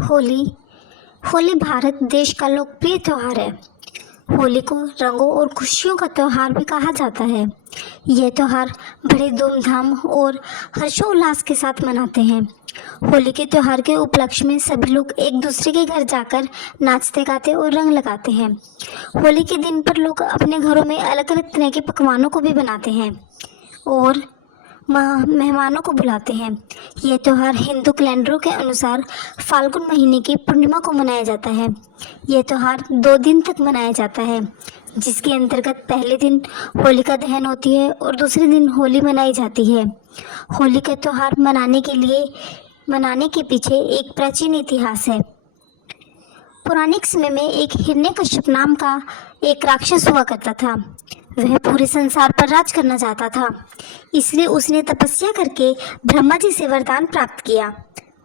होली होली भारत देश का लोकप्रिय त्यौहार है। होली को रंगों और खुशियों का त्यौहार भी कहा जाता है। यह त्यौहार बड़े धूमधाम और हर्षोल्लास के साथ मनाते हैं। होली के त्यौहार के उपलक्ष्य में सभी लोग एक दूसरे के घर जाकर नाचते गाते और रंग लगाते हैं। होली के दिन पर लोग अपने घरों में अलग अलग तरह के पकवानों को भी बनाते हैं और मेहमानों को बुलाते हैं। यह त्यौहार हिंदू कैलेंडरों के अनुसार फाल्गुन महीने की पूर्णिमा को मनाया जाता है। यह त्यौहार 2 दिन तक मनाया जाता है, जिसके अंतर्गत पहले दिन होलिका दहन होती है और दूसरे दिन होली मनाई जाती है। होली का त्यौहार मनाने के पीछे एक प्राचीन इतिहास है। पौराणिक समय में एक हिरण्यकश्यप नाम का एक राक्षस हुआ करता था। वह पूरे संसार पर राज करना चाहता था, इसलिए उसने तपस्या करके ब्रह्मा जी से वरदान प्राप्त किया।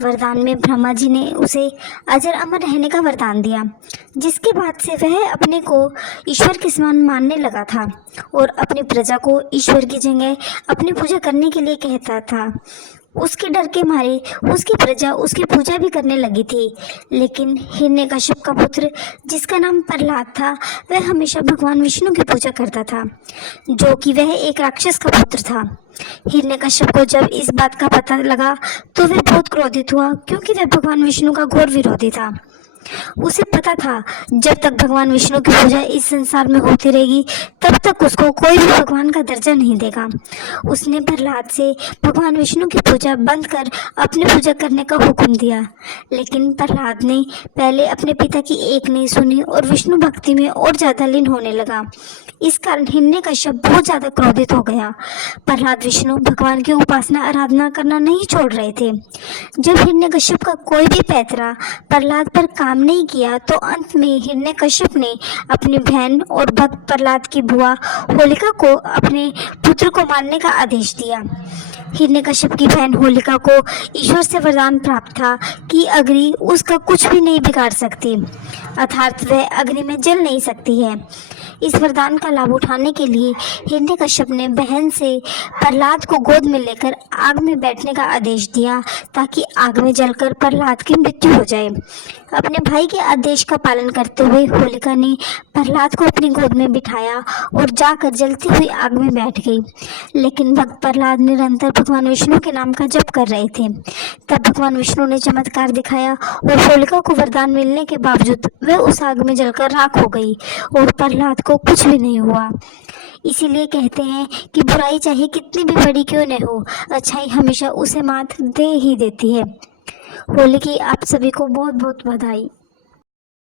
वरदान में ब्रह्मा जी ने उसे अजर अमर रहने का वरदान दिया, जिसके बाद से वह अपने को ईश्वर के समान मानने लगा था और अपनी प्रजा को ईश्वर की जगह अपनी पूजा करने के लिए कहता था। उसके डर के मारे उसकी प्रजा उसकी पूजा भी करने लगी थी। लेकिन हिरण्यकश्यप का पुत्र, जिसका नाम प्रहलाद था, वह हमेशा भगवान विष्णु की पूजा करता था, जो कि वह एक राक्षस का पुत्र था। हिरण्यकश्यप को जब इस बात का पता लगा तो वह बहुत क्रोधित हुआ, क्योंकि वह भगवान विष्णु का घोर विरोधी था। उसे पता था जब तक भगवान विष्णु की पूजा इस संसार में होती रहेगी तब तक उसको कोई भी भगवान का दर्जा नहीं देगा। उसने प्रहलाद से भगवान विष्णु की पूजा बंद कर अपनी पूजा करने का हुक्म दिया। लेकिन प्रहलाद ने पहले अपने पिता की एक नहीं सुनी और विष्णु भक्ति में और ज्यादा लीन होने लगा। इस कारण हिरण्यकश्यप बहुत ज्यादा क्रोधित हो गया। प्रहलाद विष्णु भगवान की उपासना आराधना करना नहीं छोड़ रहे थे। जब हिरण्यकश्यप का कोई भी पैतरा प्रहलाद पर काम नहीं किया तो अंत में हिरण्यकश्यप ने अपनी बहन और भक्त प्रहलाद की बुआ होलिका को अपने पुत्र को मारने का आदेश दिया। हिरण्यकश्यप की बहन होलिका को ईश्वर से वरदान प्राप्त था कि अग्नि उसका कुछ भी नहीं बिगाड़ सकती, अर्थात वह अग्नि में जल नहीं सकती है। इस वरदान का लाभ उठाने के लिए हिरण्यकश्यप ने बहन से प्रहलाद को गोद में लेकर आग में बैठने का आदेश दिया, ताकि आग में जलकर प्रहलाद की मृत्यु हो जाए। अपने भाई के आदेश का पालन करते हुए होलिका ने प्रहलाद को अपनी गोद में बिठाया और जाकर जलती हुई आग में बैठ गई। लेकिन भक्त प्रहलाद निरंतर भगवान विष्णु के नाम का जप कर रहे थे। तब भगवान विष्णु ने चमत्कार दिखाया और होलिका को वरदान मिलने के बावजूद वह उस आग में जलकर राख हो गई और प्रहलाद को कुछ भी नहीं हुआ। इसीलिए कहते हैं कि बुराई चाहे कितनी भी बड़ी क्यों न हो, अच्छाई हमेशा उसे मात दे ही देती है। होली की आप सभी को बहुत बहुत बधाई।